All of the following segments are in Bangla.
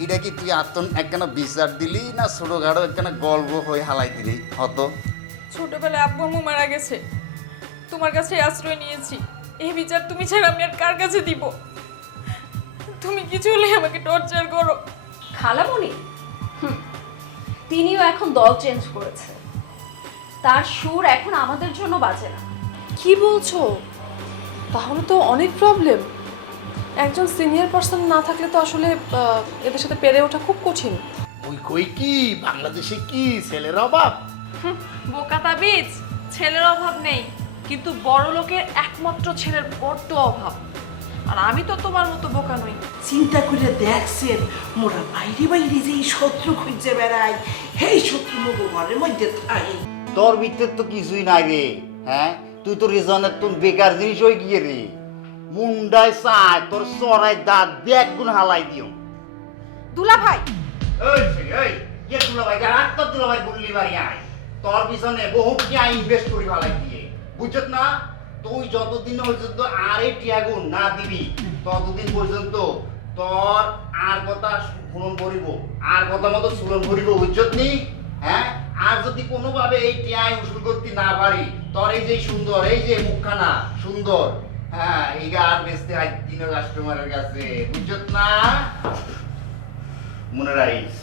এটা কি তুই আতন একখানা বিচার দিলি না ছোটখাটো একখানা গল্প হয়ে হালাই দিলি হতো? ছোটবেলায় আব্বু আম্মু মারা গেছে, তোমার কাছে আশ্রয় নিয়েছি। এই বিচার তুমি ছাড়া আমি আর কার কাছে দিব? তুমি কিছু হলে আমাকে টর্চার করো। খালামণি তিনিও এখন দল চেঞ্জ করেছে, তার সুর এখন আমাদের জন্য বাজে না। কি বলছো? তাহলে তো অনেক প্রবলেম। একজন সিনিয়র পার্সন না থাকলে তো আসলে এদের সাথে পেরে ওঠা খুব কঠিন। ওই কই কি বাংলাদেশে কি ছেলের অভাব? বোকা তাবিজ, ছেলের অভাব নেই, কিন্তু বড় লোকের একমাত্র ছেলের বড্ড অভাব। আর আমি তো তোমার মতো বোকা নই। চিন্তা করে দেখছেন মোরা বাইরে বাইরে যে এই শত্রু খুঁজে বেড়াই, সেই শত্রু মুগো ঘরের মধ্যে থাকে। তোর ভিতরে তো কিছুই নাই রে। হ্যাঁ, তুই তো রেজনের তোর বেকার জিনিস হয়ে গিয়ে রে। মুন্ডায় চায় তোর চড়াই দাঁত ব্যাগ গুণ হালাই দিও। দুলা ভাই, দুলাভাই বললি বাড়ি আয়, তোর পিছনে বহু টিয়া ইনভেস্ট করি ভালাই দিয়ে, বুঝছত না? তুই যতদিন পর্যন্ত আর এই টিয়াগুন না দিবি ততদিন পর্যন্ত তোর আর কথা পূরণ করিব, আর কথা মতো পূরণ করিব, বুঝছত নি? হ্যাঁ, আর যদি কোনোভাবে এই টিয়াই উসুল করতে না পারি, তোর এই যে সুন্দর, এই যে মুখখানা সুন্দর, হ্যাঁ, এইটা আর বেচতে হয় তিন কাস্টমারের কাছে, বুঝছত না? মনে রাখিস।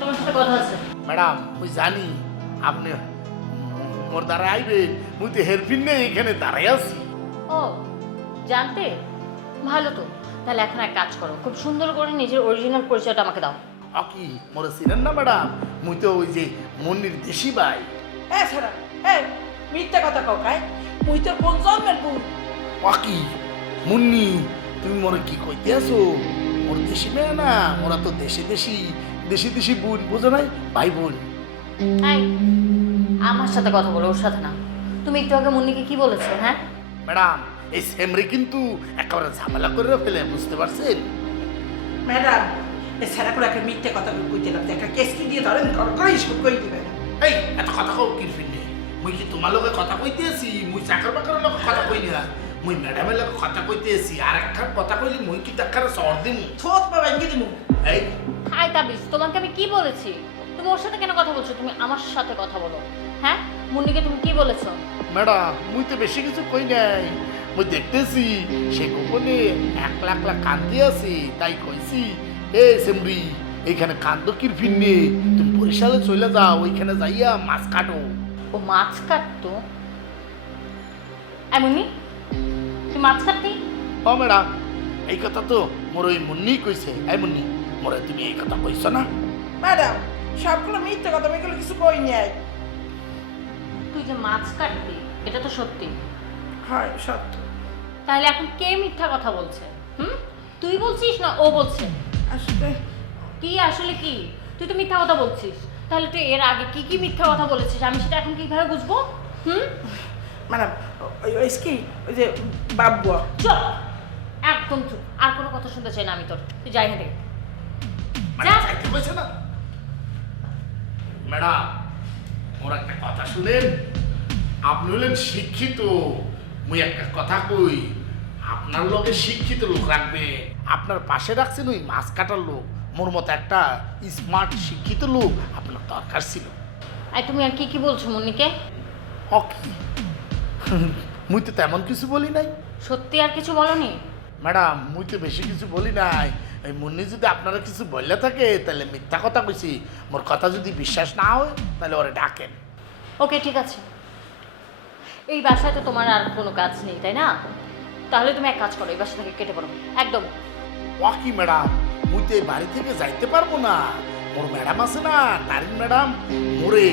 তোমার সাথে কথা আছে। ম্যাডাম ওই জানি আপনি মোর দ্বারা আইবেন, মুই তো হেরফিন নেই এখানে দাঁড়াই আছি। ও জানতে ভালো তো। তাহলে এখন এক কাজ করো, খুব সুন্দর করে নিজের অরিজিনাল পরিচয়টা আমাকে দাও। কি মোরে চিনেন না ম্যাডাম? মুই তো ওই যে মন্দির দেশি ভাই। ছাড়া মিথ্যা কথা কাই, মুই তোর কোন জন্মের বোন? কি মুন্নি, তুমি মোরে কি কইতে আছো? মোর দেশি মেয়ে না, মোরা তো দেশি দেশি দেশি দেশি বোন, বোঝো নাই? ভাই বোন। এই আমার সাথে কথা বলো, ওর সাথে না। তুমি একটু আগে মুন্নিকে কি বলেছো? হ্যাঁ ম্যাডাম এই সেমরি কিন্তু একেবারে ঝামেলা করে ফেলে, বুঝতে পারছেন? ম্যাডাম এছাড়া করে একটা মিথ্যা কথা কইতে না, একটা কেস কি দিয়ে ধরেন করেই শুট করে দিবেন। এই এত কথা কও কি ফিরনে? মুই কি তোমার লগে কথা কইতে আছি? মুই চাকর বাকরের লগে কথা কই না, মুই ম্যাডামের লগে কথা কইতে আছি। আর একটা কথা কইলি মুই কি তাকার সর দিমু? থোত পাবা ইঙ্গি দিমু। এই হাই তাবিজ, তোমাকে আমি কি বলেছি? তুমি ওর সাথে কেন কথা বলছো? তুমি আমার সাথে কথা বলো। হ্যাঁ, মুন্নিকে তুমি কি বলেছো? ম্যাডাম মুই তো বেশি কিছু কই নাই, মুই দেখতেছি সে গোপনে 1 লাখ কান্দি আছি, তাই কইছি এ সেমরি এইখানে কান্দ কির ফিরনে, তুমি বরিশালে চলে যাও, ওইখানে যাইয়া মাছ কাটো। ও মাছ কাটতো? মুন্নি তুই মাছ কাটতি? ও ম্যাডাম এই কথা তো মোর ওই মুন্নি কইছে। এই মুন্নি, মোরে তুমি এই কথা কইছ না? ম্যাডাম সবগুলো মিথ্যা কথা, আমি এগুলো কিছু কই নাই। তুই যে মাছ কাটতি এটা তো সত্যি। হয় সত্য। তাহলে এখন কে মিথ্যা কথা বলছে? তুই বলছিস না ও বলছে? আসলে কি আসলে কি? তুই তো মিথ্যা কথা বলছিস। তাহলে তুই এর আগে কি কি মিথ্যা কথা বলেছিস আমি সেটা এখন কিভাবে বুঝবো? ম্যাডাম ওই কি ওই যে বাবুয়া। চুপ, একদম চুপ। আর কোনো কথা শুনতে চাই না আমি তোর। তুই যাই হেঁটে মানে যাইতে কইছে না? ম্যাডাম মোর একটা কথা শুনেন, আপনি হলেন শিক্ষিত, মুই একটা কথা কই, আপনার লগে শিক্ষিত লোক রাখবে। আপনার পাশে রাখছেন ওই মাছ কাটার লোক, মোর মতো একটা স্মার্ট শিক্ষিত লোক আপনার দরকার ছিল। আর তুমি আর কি কি বলছো মুন্নিকে? মুই তো তেমন কিছু বলি নাই। সত্যি আর কিছু বলনি? ম্যাডাম মুই তো বেশি কিছু বলি নাই। এই মুন্নি যদি আপনারা কিছু বললে থাকে তাহলে মিথ্যা কথা কইছি। মোর কথা যদি বিশ্বাস না হয় তাহলে ওরে ডাকেন। ওকে ঠিক আছে। এই বাসায় তো তোমার আর কোনো কাজ নেই তাই না? তাহলে তুমি এক কাজ করো, এই বাসা থেকে কেটে পড়ো একদম। কি ম্যাডাম, মুই তো এই বাড়ি থেকে যাইতে পারবো না। মোর ম্যাডাম আছে না, তারিন ম্যাডাম, মোরে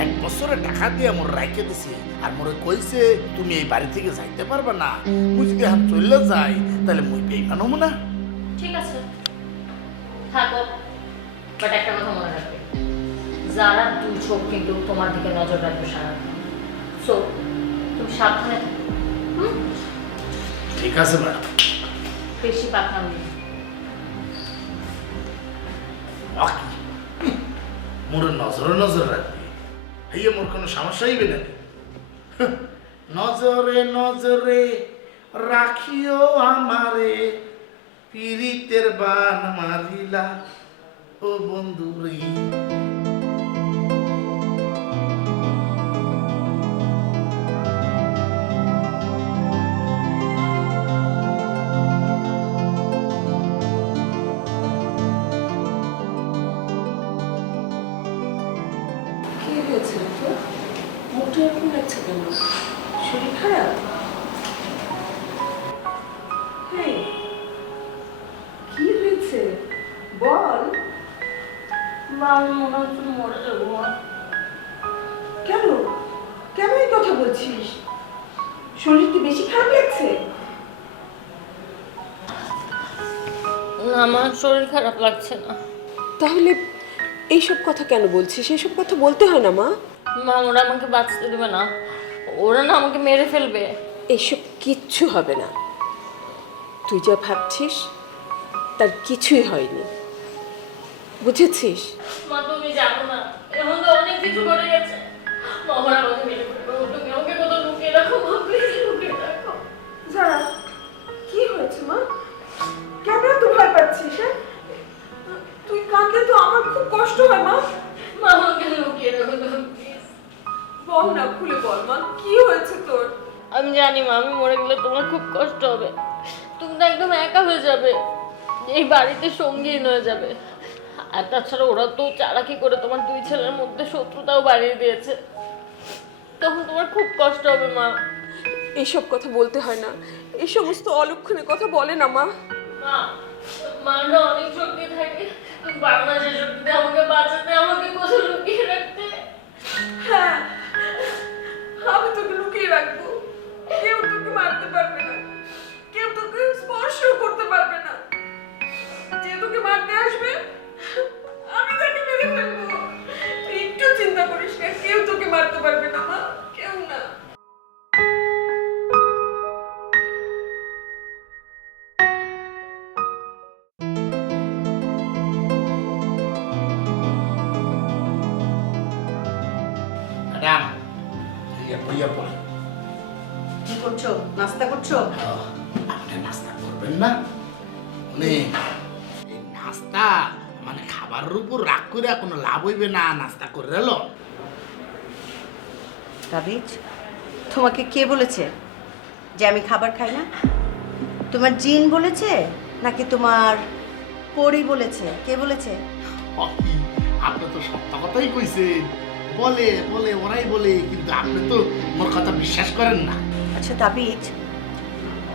1 বছরে টাকা দিয়ে মোর রাইখে দিছে, আর মোরে কইছে তুমি এই বাড়ি থেকে যাইতে পারবে না। মুই যদি এখন চলে যাই তাহলে মুই বেইমান হবো না। ঠিক আছে, থাকো, বাট একটা কথা মনে রাখবে, যারা দুই চোখ কিন্তু তোমার দিকে নজর রাখবে সারাক্ষণ। সো তুমি সাবধানে থাকো। হুম, ঠিক আছে ম্যাডাম। বেশি পাখান নেই। বাকি মোর নজরে নজর রাখবে, হইয়া মোর কোনো সমস্যা হইবে না। নজরে নজরে রাখিও আমারে, পীড়িতের বান মারিলা ও বন্ধু রে। কি হয়েছে তো? মুখটা এরকম লাগছে কেন? শরীর খারাপ? হেই, কি হয়েছে বল। মা, আমি মনে হচ্ছে মরে যাবো। মা, কেন কেন এই কথা বলছিস? শরীর কি বেশি খারাপ লাগছে? না, আমার শরীর খারাপ লাগছে না। তাহলে এইসব কথা কেন বলছিস? এইসব কথা বলতে হয় না মা। মা, ওরা আমাকে বাঁচতে দেবে না, ওরা না আমাকে মেরে ফেলবে। এসব কিচ্ছু হবে না, তুই যা ভাবছিস তার কিছুই হয়নি, বুঝেছিস? মা, তুমি জানো না, এখন তো অনেক কিছু করে গেছে। মা, ওরা আমাকে মেরে ফেলবে। তুমি আমাকে কোথাও লুকিয়ে রাখো মা, প্লিজ লুকিয়ে রাখো। যারা, কি হয়েছে মা? কেন এত ভয় পাচ্ছিস? তুই কাঁদলে তো আমার খুব কষ্ট হয় মা। মা, আমাকে লুকিয়ে রাখো তুমি প্লিজ। বল না, খুলে বল মা, কি হয়েছে তোর? আমি জানি মা, আমি মরে গেলে তোমার খুব কষ্ট হবে, তুমি তো একদম একা হয়ে যাবে, এই বাড়িতে সঙ্গীন হয়ে যাবে। আর তাছাড়া ওরা তো চালাকি করে তোমার দুই ছেলের মধ্যে শত্রুতাও বাড়িয়ে দিয়েছে, তখন তোমার খুব কষ্ট হবে মা। এইসব কথা বলতে হয় না, এই সমস্ত অলক্ষণে কথা বলে না মা। মা, মার না অনেক শক্তি থাকে, তুমি পারো না সে শক্তিতে আমাকে বাঁচাতে, আমাকে কোথাও লুকিয়ে রাখতে। হ্যাঁ, আমি তোকে লুকিয়ে রাখবো, কেউ তোকে মারতে পারবে না, কেউ তোকে স্পর্শ করতে পারবে না। যে তোকে মারতে আসবে আমি তাকে মেরে ফেলবো। তুই একটু চিন্তা করিস না, কেউ তোকে মারতে পারবে না মা, কেউ না। ম্যাডাম, হইয়া পড়। কি করছো? নাস্তা করছো? আপনি নাস্তা করবেন না? মানে এই নাস্তা মানে খাবারের উপর রাগ করে কোনো লাভ হইবে না, নাস্তা করে এলো। তাবিজ, তোমাকে কে বলেছে যে আমি খাবার খাই না? তোমার জিন বলেছে নাকি তোমার পরি বলেছে? কে বলেছে? কি আপনি তো সত্য কথাই কইছেন, বলে বলে ওরাই বলে, কিন্তু আপনি তো মোর কথা বিশ্বাস করেন না। আচ্ছা তাবিজ,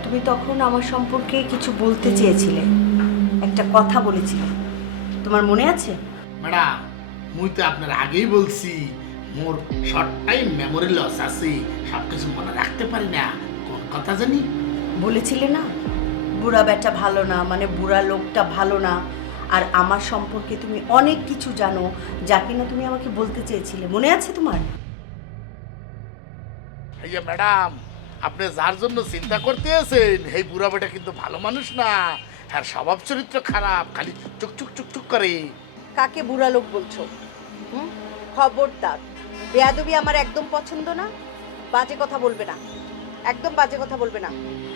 তুমি তখন আমার সম্পর্কে কিছু বলতে চেয়েছিলে, একটা কথা বলেছিলে, তোমার মনে আছে? ম্যাডাম, মুই তো আপনার আগেই বলছি, মোর শর্ট টাইম মেমোরি লস আছে, সব কিছু মনে রাখতে পারি না। কোন কথা জানি বলেছিলে না বুড়া বেটা ভালো না, মানে বুড়া লোকটা ভালো না, আর আমার সম্পর্কে তুমি অনেক কিছু জানো যা কিনা তুমি আমাকে বলতে চেয়েছিলে, মনে আছে তোমার? এই যে ম্যাডাম, আপনি যার জন্য চিন্তা করতে আছেন এই বুড়া বেটা কিন্তু ভালো মানুষ না, আর স্বভাব চরিত্র খারাপ, খালি চুকচুক চুকচুক করে। কাকে বুড়া লোক বলছো? খবরদার, বেয়াদবি আমার একদম পছন্দ না, বাজে কথা বলবে না, একদম বাজে কথা বলবে না।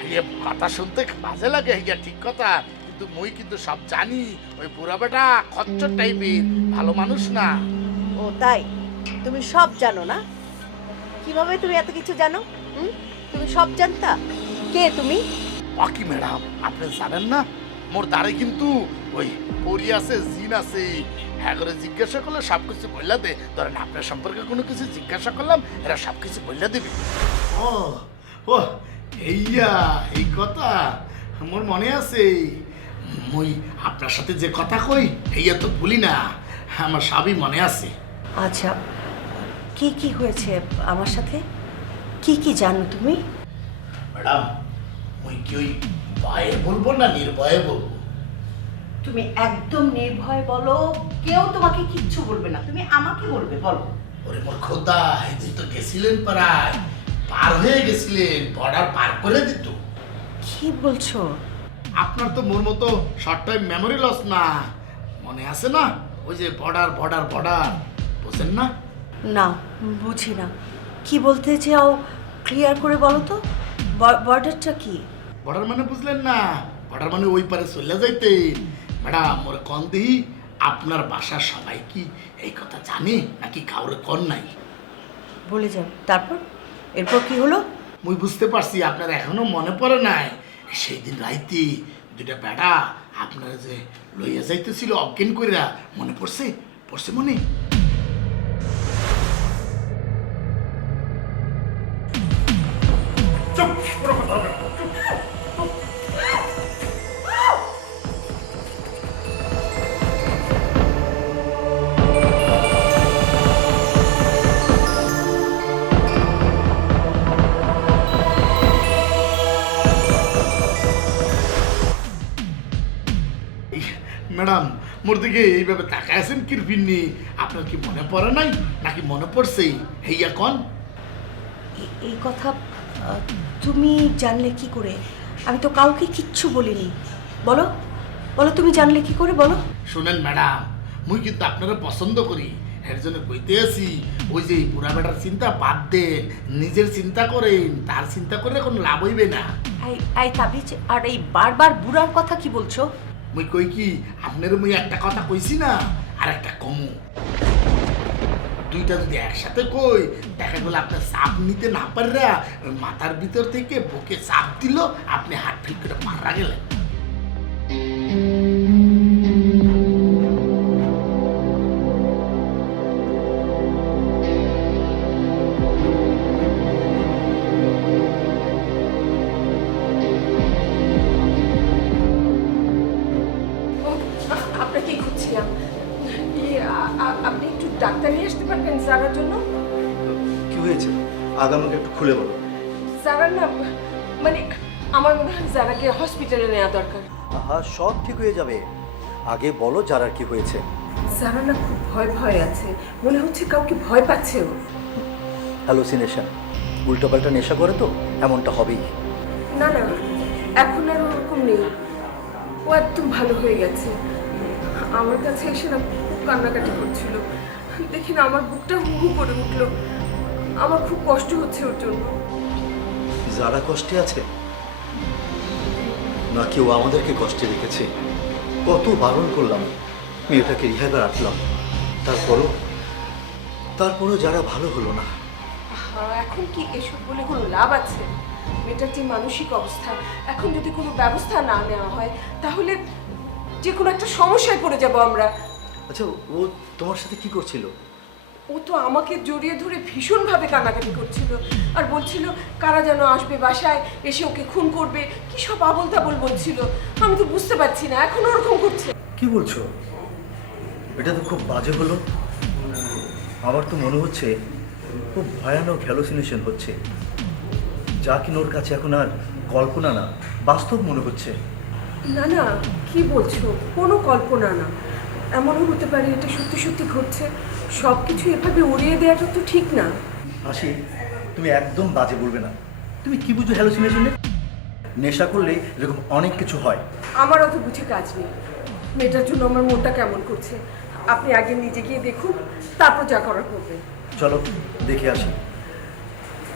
এই কথা শুনতে বাজে লাগে, হইয়া ঠিক কথা, কিন্তু মুই কিন্তু সব জানি ওই বুড়া বেটা খচ্চর টাইপের, ভালো মানুষ না। ও তাই? তুমি সব জানো না? কিভাবে তুমি এত কিছু জানো? তুমি সব জানতা? কে তুমি? বাকি ম্যাডাম, আপনি জানেন না মোর দ্বারে কিন্তু ওই পরি আছে, জিন আছে, হ্যাঁ করে জিজ্ঞাসা করলে সব কিছু বললা দে। ধরেন আপনার সম্পর্কে কোনো কিছু জিজ্ঞাসা করলাম, এরা সব কিছু বললা দেবে। ও ও এইয়া এই কথা মোর মনে আছে, মুই আপনার সাথে যে কথা কই এইয়া তো ভুলি না, আমার সবই মনে আছে। আচ্ছা, কি কি হয়েছে আমার সাথে? কি কি জানো তুমি? ম্যাডাম, মুই কি ওই ভয়ে বলবো না নির্ভয়ে বলবো? তুমি একদম নির্ভয় বলো, কেউ তোমাকে কিচ্ছু বলবে না, তুমি আমাকে বলবে, বলো। ওরে মোর খোদা, এদিন তো গেছিলেন প্রায়, পার হয়ে গেছিলেন, বর্ডার পার করে দিত। কি বলছো? আপনার তো মোর মতো শর্ট টাইম মেমোরি লস না, মনে আছে না ওই যে বর্ডার বর্ডার বর্ডার, বুঝেন না? না, বুঝি না, কি বলতে চাও ক্লিয়ার করে বলো তো। বর্ডারটা কি? বর্ডার মানে বুঝলেন না? বর্ডার মানে ওই পারে চলে যাইতে। ম্যাডাম মোর কন দেহি, আপনার বাসার সবাই কি এই কথা জানে নাকি কাউরে কন নাই? বলে যাও, তারপর এরপর কি হলো? মুই বুঝতে পারছি আপনার এখনো মনে পড়ে নাই। সেই দিন রাইতে দুটা বেটা আপনারা যে লইয়া যাইতেছিল অজ্ঞান কইরা, মনে পড়ছে? পড়ছে মনে? চুপ, কোনো কথা হবে না। ম্যাডাম মোর দিকে এইভাবে তাকায় আছেন কিরপিন্নি, আপনার কি মনে পড়ে নাই নাকি মনে পড়ছে? হেইয়া কন। এই কথা তুমি জানলে কি করে? আমি তো কাউকে কিচ্ছু বলিনি। বলো বলো, তুমি জানলে কি করে, বলো। শুনেন ম্যাডাম, মুই কিন্তু আপনারা পছন্দ করি, এর জন্য কইতে আছি ওই যে বুড়া বেটার চিন্তা বাদ দেন, নিজের চিন্তা করেন, তার চিন্তা করে কোনো লাভ হইবে না। এই তাবিজ আর এই বারবার বুড়ার কথা কি বলছো? মুই কই কি, আপনার মুই একটা কথা কইছি না, আর একটা কমু, দুইটা যদি একসাথে কই, দেখা গেল আপনার চাপ নিতে না পাররা মাথার ভিতর থেকে বুকে চাপ দিল, আপনি হাত ফিট করে মারা গেলেন। আপনাকেই খুঁজছিলাম। আপনি একটু ডাক্তার নিয়ে আসতে পারবেন জারার জন্য? কি হয়েছে আগে আমাকে একটু খুলে বলো। জারার না, মানে আমার মনে হয় জারাকে হসপিটালে নেওয়া দরকার। আহা, সব ঠিক হয়ে যাবে, আগে বলো যারার কি হয়েছে। জারা না খুব ভয় ভয় আছে, মনে হচ্ছে কাউকে ভয় পাচ্ছে ও। হ্যালোসিনেশন, উল্টোপাল্টা নেশা করে তো এমনটা হবেই। না না, এখন আর ওরকম নেই, ও একদম ভালো হয়ে গেছে। আমার কাছে এসে না খুব কান্নাকাটি করছিল, দেখি না আমার বুকটা হু হু করে উঠলো। আমার খুব কষ্ট হচ্ছে ওর জন্য। যারা কষ্টে আছে নাকি ও আমাদেরকে কষ্টে রেখেছে? কত বারণ করলাম, মেয়েটাকে রিহাবে রাখলাম, তারপরও যারা ভালো হলো না। এখন কি এসব বলে কোনো লাভ আছে? মেয়েটার যে মানসিক অবস্থা, এখন যদি কোনো ব্যবস্থা না নেওয়া হয় তাহলে যে কোনো একটা সমস্যায় পড়ে যাব আমরা। আচ্ছা, ও তোমার সাথে কি করছিল? ও তো আমাকে জড়িয়ে ধরে ভীষণভাবে কান্নাকাটি করছিল আর বলছিল কারা যেন আসবে বাসায়, এসে ওকে খুন করবে, কি সব আবোল তাবোল বলছিল। আমি তো বুঝতে পারছি না, এখন ওরকম করছে। কি বলছো? এটা তো খুব বাজে হলো। আমার তো মনে হচ্ছে খুব ভয়ানক হ্যালোসিনেশন হচ্ছে, যা কিনা ওর কাছে এখন আর কল্পনা না, বাস্তব মনে হচ্ছে। না না, কি বলছো? কোনো কল্পনা না, এমনও হতে পারে এটা সত্যি সত্যি ঘটছে। সব কিছু এভাবে উড়িয়ে দেওয়াটা তো ঠিক না। হাসি, তুমি একদম বাজে বলবে না। তুমি কি বুঝো হ্যালোসিনেশনে? নেশা করলে এরকম অনেক কিছু হয়। আমার অত বুঝে কাজ নেই, মেয়েটার জন্য আমার মনটা কেমন করছে। আপনি আগে নিজে গিয়ে দেখুন, তারপর যা করার করবেন। চলো দেখে আসি।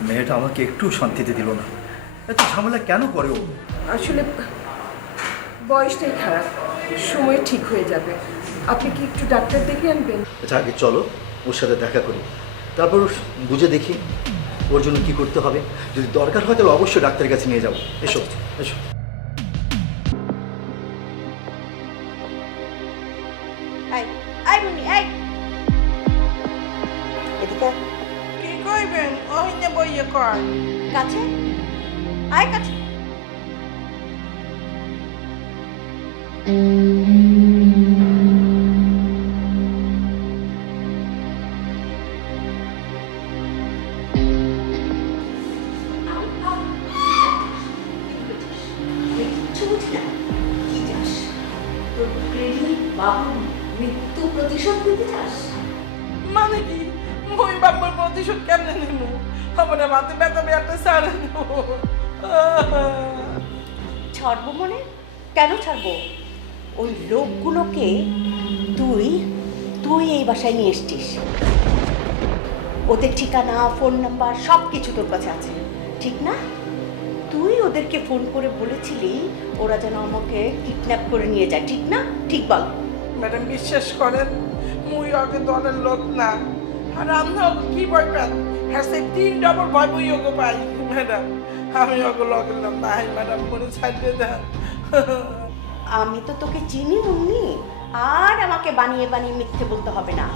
মেয়েটা আমাকে একটু শান্তিতে দিল না, এত ঝামেলা কেন করে ও? আসলে বয়সটাই খারাপ, সময় ঠিক হয়ে যাবে। আপনি কি একটু ডাক্তার দেখে আনবেন? আচ্ছা, আগে চলো ওর সাথে দেখা করি, তারপর বুঝে দেখি ওর জন্য কি করতে হবে। যদি দরকার হয় তাহলে অবশ্যই ডাক্তারের কাছে নিয়ে যাবো। এসো এসো। এদিকে কি কইবেন? ওহিনে বইয়ে কর। কাছে আয়, কাছে। কিচ্ছু বুঝি না, কি যাস? তোর বুকের বাবু মৃত্যু প্রতিশোধ নিতে চাস? মানে কি মই বাবার প্রতিশোধ কেমনে নিব? আমার মাথা ব্যথা ব্যথা সারা ছাড়বো মানে? কেন ছাড়বো? ওই লোকগুলোকে তুই তুই এই বাসায় নিয়ে এসছিস। ওদের ঠিকানা, ফোন নাম্বার সব কিছু তোর কাছে আছে, ঠিক না? তুই ওদেরকে ফোন করে বলেছিলি ওরা যেন আমাকে কিডন্যাপ করে নিয়ে যায়, ঠিক না? ঠিক বল। ম্যাডাম বিশ্বাস করেন মুই আগে দলের লোক না, আর আমরা ওকে কি ভয় পান? হ্যাঁ সে 3 ডবল ভয় বই ওকে পাই ম্যাডাম। আমি ওকে লগের নাম নাই ম্যাডাম, মনে ছাড়িয়ে দেন। আমি তো তোকে চিনি মুন্নি, আর আমাকে বানিয়ে বানিয়ে মিথ্যে বলতে হবে না।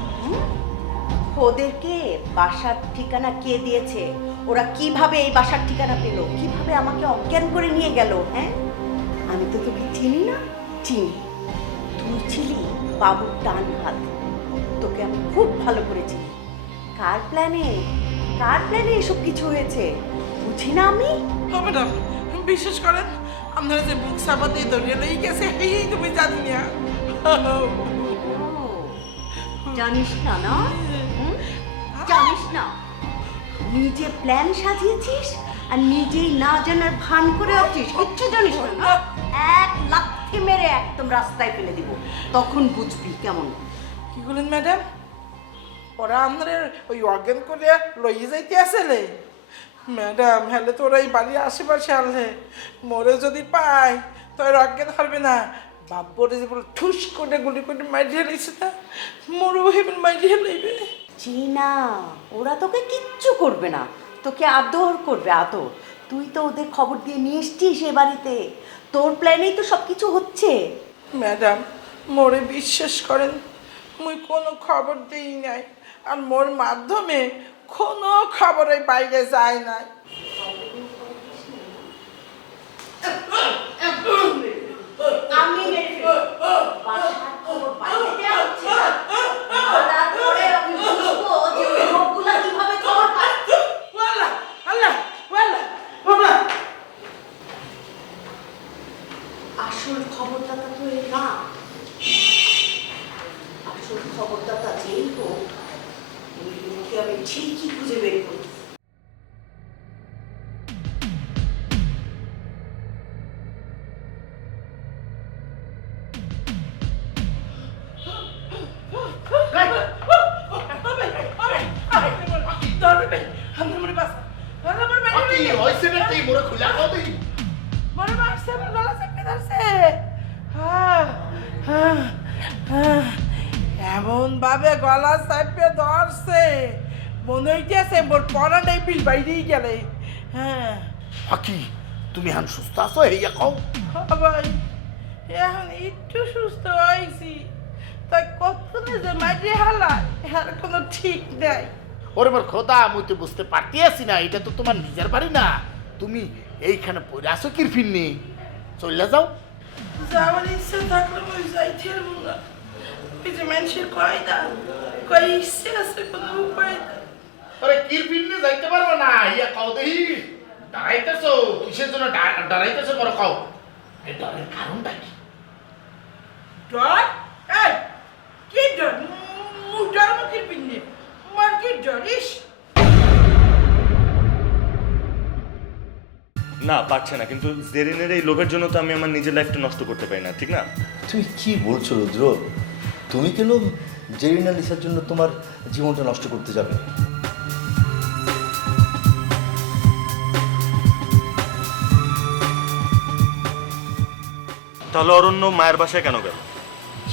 ওদেরকে বাসার ঠিকানা কে দিয়েছে? ওরা কিভাবে এই বাসার ঠিকানা পেল? কিভাবে আমাকে অজ্ঞান করে নিয়ে গেল? হ্যাঁ, আমি তো তোকে চিনি না? চিনি। তুই ছিলি বাবুর ডান হাত, তোকে আমি খুব ভালো করে চিনি। কার প্ল্যানে এসব কিছু হয়েছে বুঝি না আমি? ম্যাডাম বিশ্বাস করেন আপনারা যে বুক সাবা দিয়ে ধরিয়ে লই গেছে এই তুমি জানি না। জানিস না? না জানিস না? নিজে প্ল্যান সাজিয়েছিস আর নিজেই না জানার ভান করে আছিস, কিচ্ছু জানিস না। এক লাথি মেরে একদম রাস্তায় ফেলে দিব, তখন বুঝবি কেমন। কি বলেন ম্যাডাম? ওরা আমাদের ওই অজ্ঞান করে লইয়ে যাইতে আসলে? ম্যাডাম হলে তো ওরা এই বাড়ির আশেপাশে আনলে মরে যদি পায় তো আর অজ্ঞান হবে না। বাপরে যে বলে ঠুস করে গুলি করে মাইরিয়ে লইছে না, মরু হেবেন মাইরিয়ে লইবে। চিনা, ওরা তোকে কিচ্ছু করবে না, তোকে আদর করবে, আদর। তুই তো ওদের খবর দিয়ে নিয়ে এসছিস এ বাড়িতে, তোর প্ল্যানেই তো সব কিছু হচ্ছে। ম্যাডাম মোরে বিশ্বাস করেন মুই কোনো খবর দিই নাই, আর মোর মাধ্যমে কোনো খবরে বাইরে যায় নাই। আমি বাসার খবর বাইরে দেওয়া হচ্ছে না। তারপরে আমি বুঝবো যে ওই লোকগুলা কিভাবে খবর পায়। আসল খবরদাতা তো এ না, আসল খবরদাতা যেই হোক ওই লোককে আমি ঠিকই খুঁজে বের করি। কি হয়েছে না তুই মোরে খুলা কবি? এমন ভাবে গলা চাপে ধরছে মনে হইতেছে মোর পড়াটাই পিল বাইরেই গেলে। হ্যাঁ আকি তুমি হান সুস্থ আছো? হেয়া কও। ভাই এখন একটু সুস্থ হয়েছি, তাই কতক্ষণে যে মাইরে হালায় এর কোনো ঠিক নাই। ওরে মোর খোদা, মুই তো বুঝতে পারতে আছি না, এটা তো তোমার নিজের বাড়ি না। তুমি এইখানে পড়ে আসো কি ফিরনি? চলে যাও। যাওয়ার ইচ্ছে থাকলে ওই যাইতে পারবো না। ওই যে মানুষের কয় না, কয় ইচ্ছে আছে কোনো উপায় নাই। আরে কি ফিরনি যাইতে পারবো না? ইয়া কও দেহি। দাঁড়াইতেছো কিসের জন্য? দাঁড়াইতেছো মোর কও। এই ডরের কারণটা কি? ডর? এই কি ডর? মুখ ডর মুখে পিন্নি মার কি ডরিস? না পারছে না, কিন্তু জেরিনের এই লোভের জন্য তো আমি আমার নিজের লাইফটা নষ্ট করতে পারি না, ঠিক না? তুমি কি বলছো রুদ্র? তুমি কেন জেরিনা লিসার জন্য তোমার জীবনটা নষ্ট করতে যাবে? তাহলে অরণ্য মায়ের বাসায় কেন গেল?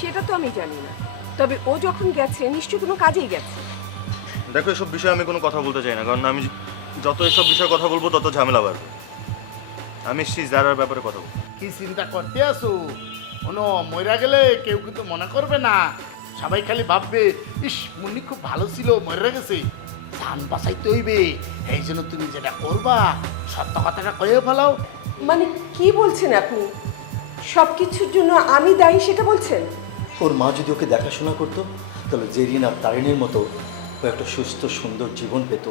সেটা তো আমি জানি না, তবে ও যখন গেছে নিশ্চয়ই কোনো কাজেই গেছে। দেখো এসব বিষয়ে আমি কোনো কথা বলতে চাই না, কারণ আমি যত এসব বিষয়ে কথা বলবো তত ঝামেলা বাড়বে। আমি জারার ব্যাপারে কথা বলবো। কি চিন্তা করতে আসো? কোনো মইরা গেলে কেউ কিন্তু মনে করবে না, সবাই খালি ভাববে ইস মুন্নি খুব ভালো ছিল, মরে গেছে। জান বাঁচাইতে হইবে, এই জন্য তুমি যেটা করবা সত্য কথাটা কয়ে ফেলাও। মানে কি বলছেন আপনি? সব কিছুর জন্য আমি দায়ী সেটা বলছেন? ওর মা যদি ওকে দেখাশোনা করতো তাহলে জেরিন আর তারিণীর মতো ও একটা সুস্থ সুন্দর জীবন পেত।